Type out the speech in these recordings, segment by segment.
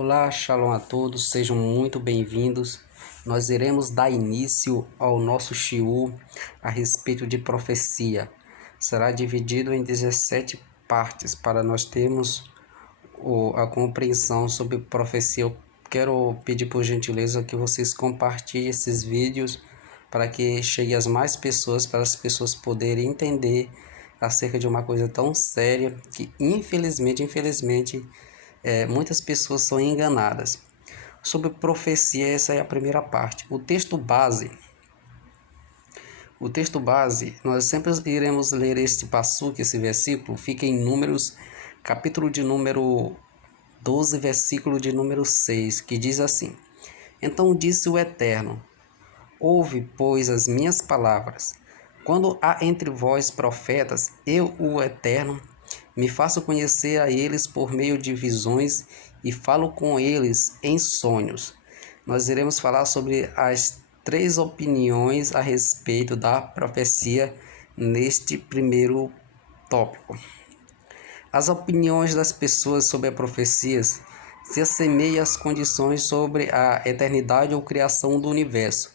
Olá, shalom a todos, sejam muito bem-vindos. Nós iremos dar início ao nosso shiur a respeito de profecia. Será dividido em 17 partes para nós termos a compreensão sobre profecia. Eu quero pedir por gentileza que vocês compartilhem esses vídeos para que chegue às mais pessoas, para as pessoas poderem entender acerca de uma coisa tão séria que infelizmente muitas pessoas são enganadas. Sobre profecia, essa é a primeira parte. O texto base, nós sempre iremos ler este passuque, esse versículo, fica em Números, capítulo de número 12, versículo de número 6, que diz assim: Então disse o Eterno, ouve, pois, as minhas palavras. Quando há entre vós profetas, eu, o Eterno, me faço conhecer a eles por meio de visões e falo com eles em sonhos. Nós iremos falar sobre as 3 opiniões a respeito da profecia neste primeiro tópico. As opiniões das pessoas sobre a profecia se assemelham às condições sobre a eternidade ou criação do universo.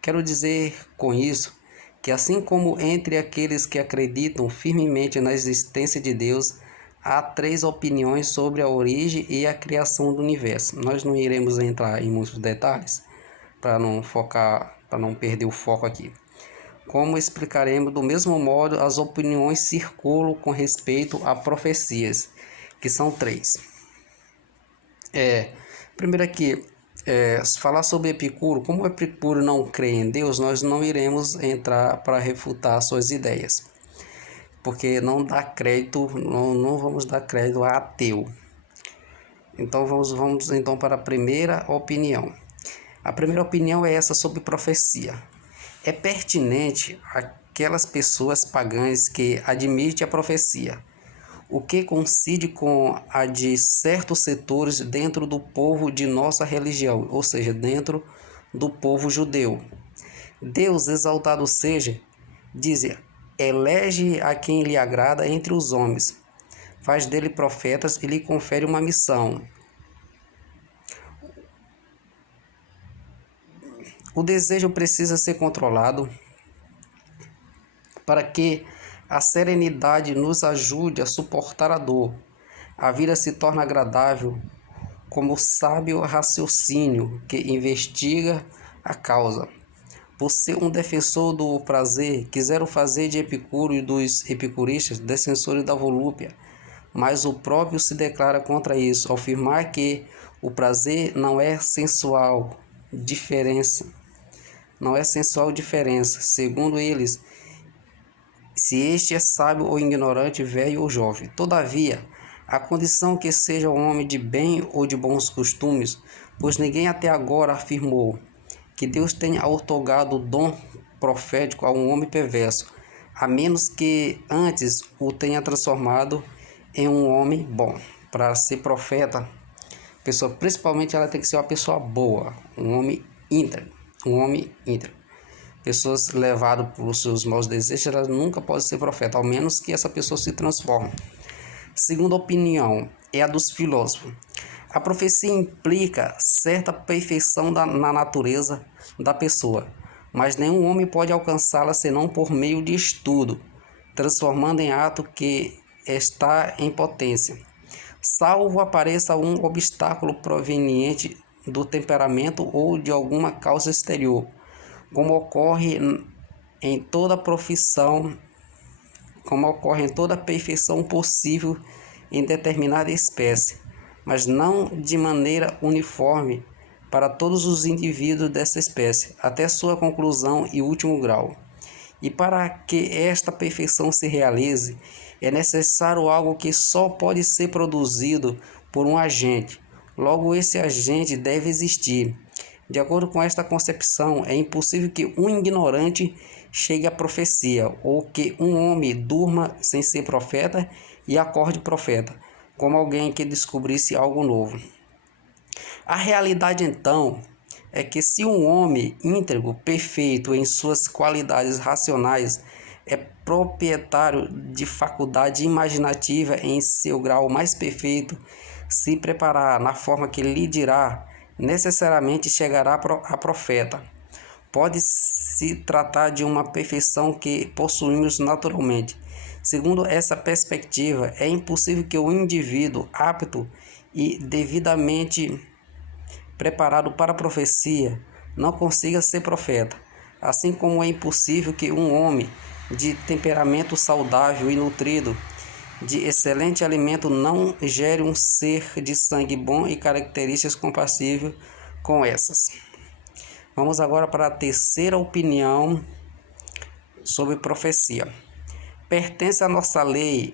Quero dizer com isso que, assim como entre aqueles que acreditam firmemente na existência de Deus, há 3 opiniões sobre a origem e a criação do universo. Nós não iremos entrar em muitos detalhes para não perder o foco aqui. Como explicaremos, do mesmo modo, as opiniões circulam com respeito a profecias, que são 3. Primeiro aqui, falar sobre Epicuro. Como Epicuro não crê em Deus, nós não iremos entrar para refutar suas ideias, porque não dá crédito, não vamos dar crédito a ateu. Então vamos então para a primeira opinião. A primeira opinião é essa sobre profecia. É pertinente aquelas pessoas pagãs que admitem a profecia, o que coincide com a de certos setores dentro do povo de nossa religião, ou seja, dentro do povo judeu. Deus, exaltado seja, diz, elege a quem lhe agrada entre os homens, faz dele profetas e lhe confere uma missão. O desejo precisa ser controlado para que a serenidade nos ajude a suportar a dor. A vida se torna agradável como o sábio raciocínio que investiga a causa. Por ser um defensor do prazer, quiseram fazer de Epicuro e dos epicuristas defensores da volúpia, mas o próprio se declara contra isso, ao afirmar que o prazer não é sensual diferença. Segundo eles, se este é sábio ou ignorante, velho ou jovem. Todavia, a condição que seja um homem de bem ou de bons costumes, pois ninguém até agora afirmou que Deus tenha outorgado o dom profético a um homem perverso, a menos que antes o tenha transformado em um homem bom. Para ser profeta, principalmente ela tem que ser uma pessoa boa, um homem íntegro. Pessoas levadas por seus maus desejos, elas nunca podem ser profeta, ao menos que essa pessoa se transforme. Segunda opinião é a dos filósofos. A profecia implica certa perfeição na natureza da pessoa, mas nenhum homem pode alcançá-la senão por meio de estudo, transformando em ato que está em potência, salvo apareça um obstáculo proveniente do temperamento ou de alguma causa exterior, como ocorre em toda perfeição possível em determinada espécie, mas não de maneira uniforme para todos os indivíduos dessa espécie, até sua conclusão e último grau. E para que esta perfeição se realize, é necessário algo que só pode ser produzido por um agente. Logo, esse agente deve existir. De acordo com esta concepção, é impossível que um ignorante chegue à profecia, ou que um homem durma sem ser profeta e acorde profeta, como alguém que descobrisse algo novo. A realidade, então, é que se um homem íntegro, perfeito em suas qualidades racionais, é proprietário de faculdade imaginativa em seu grau mais perfeito, se preparar na forma que lhe dirá, necessariamente chegará a profeta. Pode-se tratar de uma perfeição que possuímos naturalmente. Segundo essa perspectiva, é impossível que o indivíduo apto e devidamente preparado para a profecia não consiga ser profeta, assim como é impossível que um homem de temperamento saudável e nutrido de excelente alimento não gere um ser de sangue bom e características compassíveis com essas. Vamos agora para a terceira opinião sobre profecia. Pertence à nossa lei,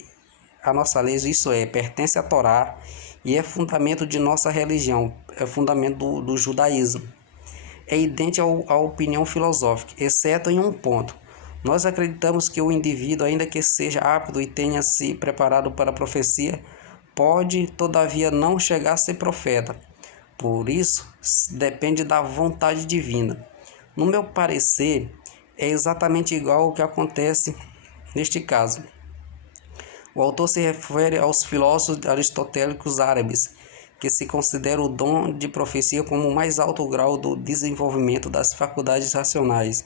isso é, pertence à Torá e é fundamento de nossa religião, é fundamento do judaísmo. É idêntica à opinião filosófica, exceto em um ponto. Nós acreditamos que o indivíduo, ainda que seja apto e tenha se preparado para a profecia, pode, todavia, não chegar a ser profeta. Por isso, depende da vontade divina. No meu parecer, é exatamente igual ao que acontece neste caso. O autor se refere aos filósofos aristotélicos árabes, que se considera o dom de profecia como o mais alto grau do desenvolvimento das faculdades racionais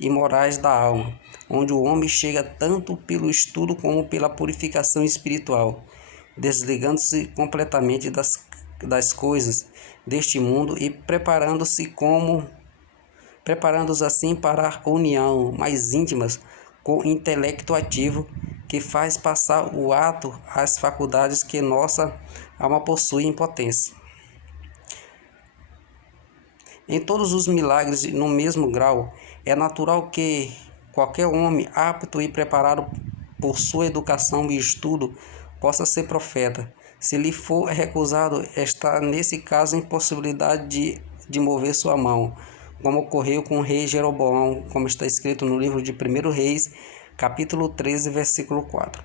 e morais da alma, onde o homem chega tanto pelo estudo como pela purificação espiritual, desligando-se completamente das coisas deste mundo e preparando-se assim para a união mais íntimas com o intelecto ativo, que faz passar o ato às faculdades que nossa alma possui em potência. Em todos os milagres, no mesmo grau, é natural que qualquer homem apto e preparado por sua educação e estudo possa ser profeta. Se lhe for recusado, está nesse caso a impossibilidade de mover sua mão, como ocorreu com o rei Jeroboão, como está escrito no livro de 1 Reis, capítulo 13, versículo 4.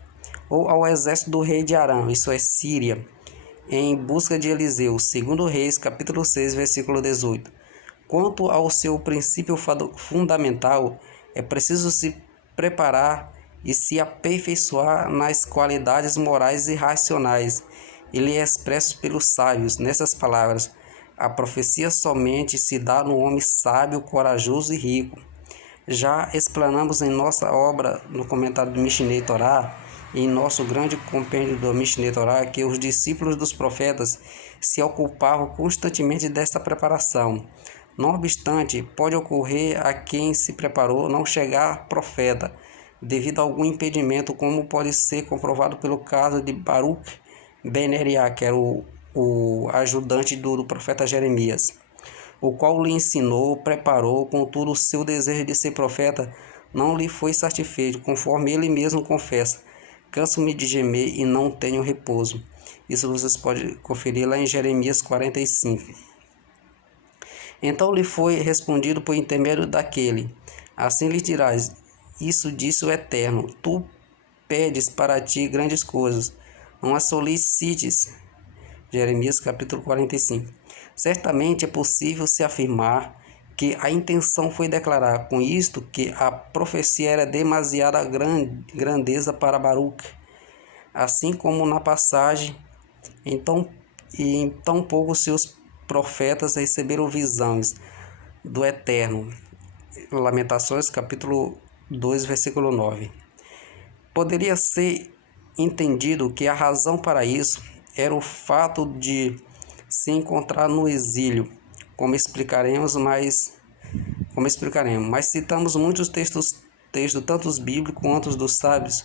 Ou ao exército do rei de Arã, isso é Síria, em busca de Eliseu, 2 Reis, capítulo 6, versículo 18. Quanto ao seu princípio fundamental, é preciso se preparar e se aperfeiçoar nas qualidades morais e racionais. Ele é expresso pelos sábios nessas palavras: a profecia somente se dá no homem sábio, corajoso e rico. Já explanamos em nossa obra, no comentário do Mishneh Torah, e em nosso grande compêndio do Mishneh Torah, que os discípulos dos profetas se ocupavam constantemente desta preparação. Não obstante, pode ocorrer a quem se preparou não chegar profeta, devido a algum impedimento, como pode ser comprovado pelo caso de Baruch ben Neriah, que era o ajudante do profeta Jeremias, o qual lhe ensinou, preparou, contudo o seu desejo de ser profeta não lhe foi satisfeito, conforme ele mesmo confessa: canso-me de gemer e não tenho repouso. Isso vocês podem conferir lá em Jeremias 45. Então lhe foi respondido por intermédio daquele: assim lhe dirás, isso disse o Eterno, tu pedes para ti grandes coisas, não as solicites. Jeremias capítulo 45. Certamente é possível se afirmar que a intenção foi declarar com isto que a profecia era demasiada grandeza para Baruch, assim como na passagem, em tão pouco seus profetas receberam visões do Eterno. Lamentações capítulo 2, versículo 9. Poderia ser entendido que a razão para isso era o fato de se encontrar no exílio, como explicaremos, mas citamos muitos textos tanto os bíblicos quanto os dos sábios,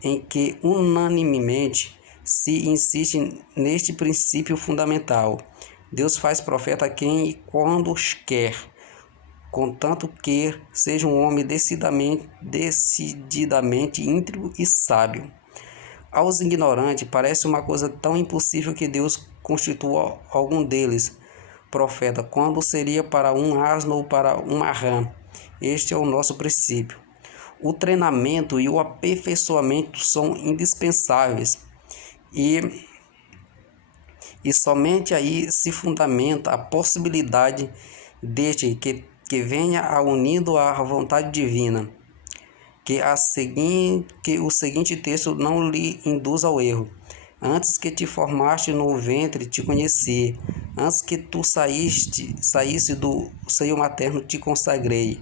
em que unanimemente se insiste neste princípio fundamental: Deus faz profeta a quem e quando quer, contanto que seja um homem decididamente íntegro e sábio. Aos ignorantes parece uma coisa tão impossível que Deus constitua algum deles profeta, quando seria para um asno ou para uma rã. Este é o nosso princípio. O treinamento e o aperfeiçoamento são indispensáveis e somente aí se fundamenta a possibilidade deste que venha a unido à vontade divina, que o seguinte texto não lhe induz ao erro. Antes que te formaste no ventre, te conheci. Antes que tu saísse do seio materno, te consagrei.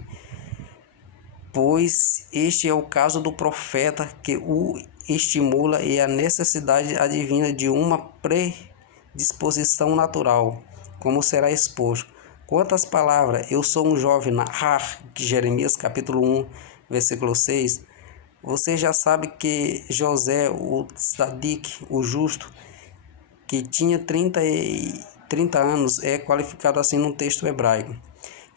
Pois este é o caso do profeta que o estimula e a necessidade advinda de uma predisposição natural, como será exposto. Quantas palavras, eu sou um jovem, que Jeremias capítulo 1, versículo 6. Você já sabe que José, o Tzadik, o justo, que tinha 30 anos, é qualificado assim no texto hebraico.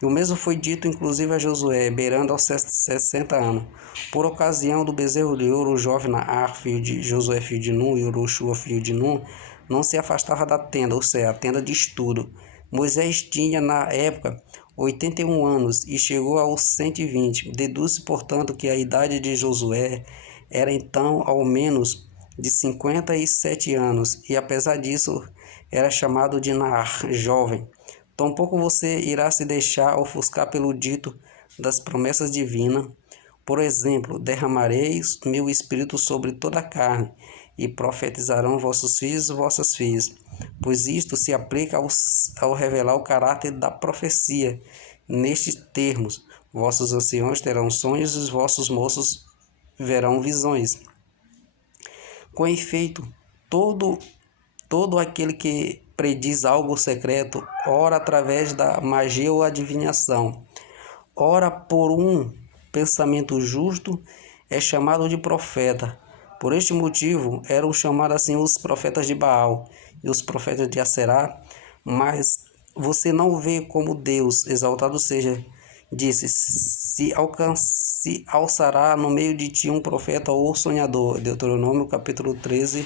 E o mesmo foi dito inclusive a Josué, beirando aos 60 anos. Por ocasião do bezerro de ouro, o jovem Naar, filho de Josué, filho de Nun, e Oroshua, filho de Nun, não se afastava da tenda, ou seja, a tenda de estudo. Moisés tinha, na época, 81 anos e chegou aos 120. Deduz-se, portanto, que a idade de Josué era então ao menos de 57 anos, e apesar disso era chamado de Naar, jovem. Tampouco você irá se deixar ofuscar pelo dito das promessas divinas. Por exemplo, derramareis meu espírito sobre toda a carne, e profetizarão vossos filhos e vossas filhas, pois isto se aplica ao revelar o caráter da profecia. Nestes termos, vossos anciãos terão sonhos e os vossos moços verão visões. Com efeito, todo aquele que prediz algo secreto, ora através da magia ou adivinhação, ora por um pensamento justo, é chamado de profeta. Por este motivo, eram chamados assim os profetas de Baal e os profetas de Aserá, mas você não vê como Deus, exaltado seja, disse, se alçará no meio de ti um profeta ou sonhador. Deuteronômio capítulo 13,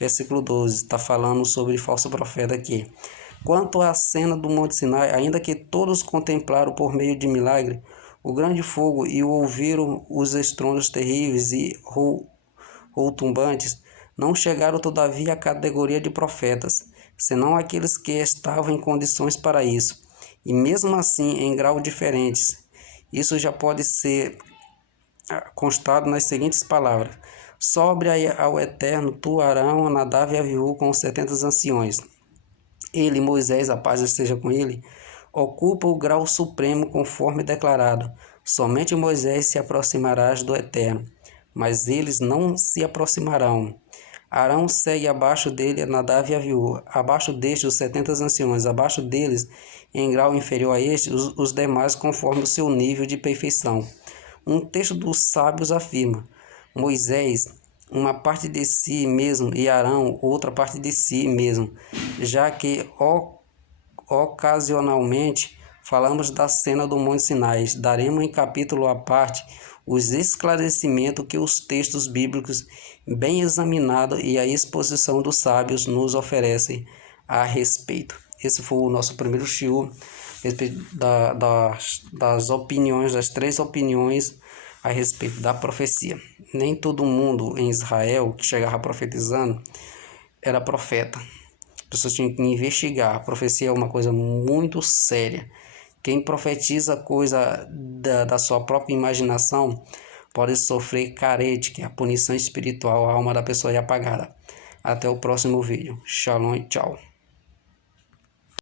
versículo 12, está falando sobre falso profeta aqui. Quanto à cena do Monte Sinai, ainda que todos contemplaram por meio de milagre o grande fogo e ouviram os estrondos terríveis e tumbantes, não chegaram todavia à categoria de profetas, senão aqueles que estavam em condições para isso, e mesmo assim em graus diferentes. Isso já pode ser constado nas seguintes palavras: sobre ao Eterno tu, Arão, Nadav e Aviú com os 70 anciões. Ele, Moisés, a paz esteja com ele, ocupa o grau supremo conforme declarado. Somente Moisés se aproximará do Eterno, mas eles não se aproximarão. Arão segue abaixo dele Nadav e Aviú, abaixo destes os 70 anciões, abaixo deles, em grau inferior a este, os demais conforme o seu nível de perfeição. Um texto dos sábios afirma: Moisés, uma parte de si mesmo, e Arão, outra parte de si mesmo, já que ocasionalmente falamos da cena do Monte Sinai. Daremos em capítulo à parte os esclarecimentos que os textos bíblicos bem examinados e a exposição dos sábios nos oferecem a respeito. Esse foi o nosso primeiro shiur a respeito das opiniões, das 3 opiniões a respeito da profecia. Nem todo mundo em Israel que chegava profetizando era profeta. As pessoas tinham que investigar. A profecia é uma coisa muito séria. Quem profetiza coisa da sua própria imaginação pode sofrer carete, que é a punição espiritual. A alma da pessoa é apagada. Até o próximo vídeo. Shalom e tchau.